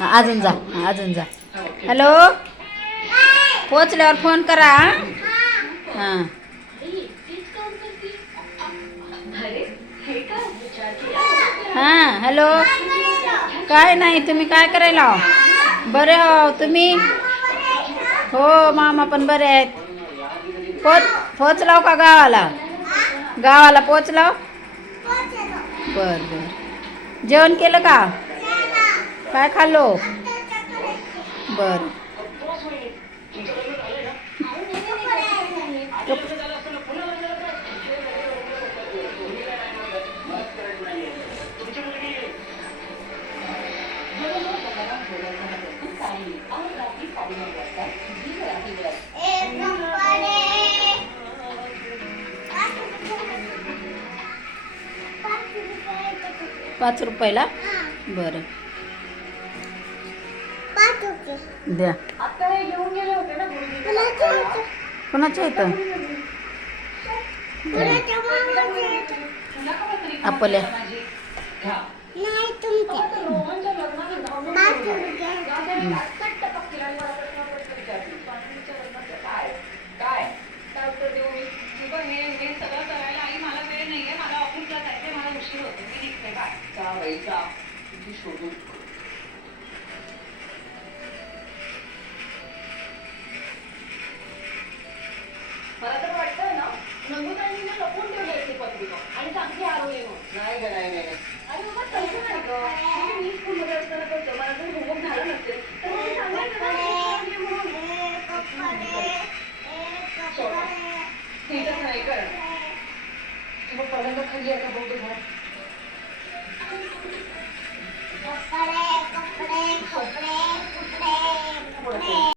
अजून जा, अजून जा. हॅलो, पोचल्यावर फोन करा. हां. हां, हॅलो. काय नाही, तुम्ही काय करायला? बरे हो तुम्ही? हो, मामा पण बरे आहेत. पोचलाव का गावाला? गावाला पोचलाव? बर बर. जेवण केलं का? काय खाल्लो? बर. ₹5 बरं द्या. कोणाच्या इथं? आपल्या मला तर वाटतं ना नंदुताईंनी लपवून ठेवली ती पत्रिका आणि चांगली आरोग्य नाही.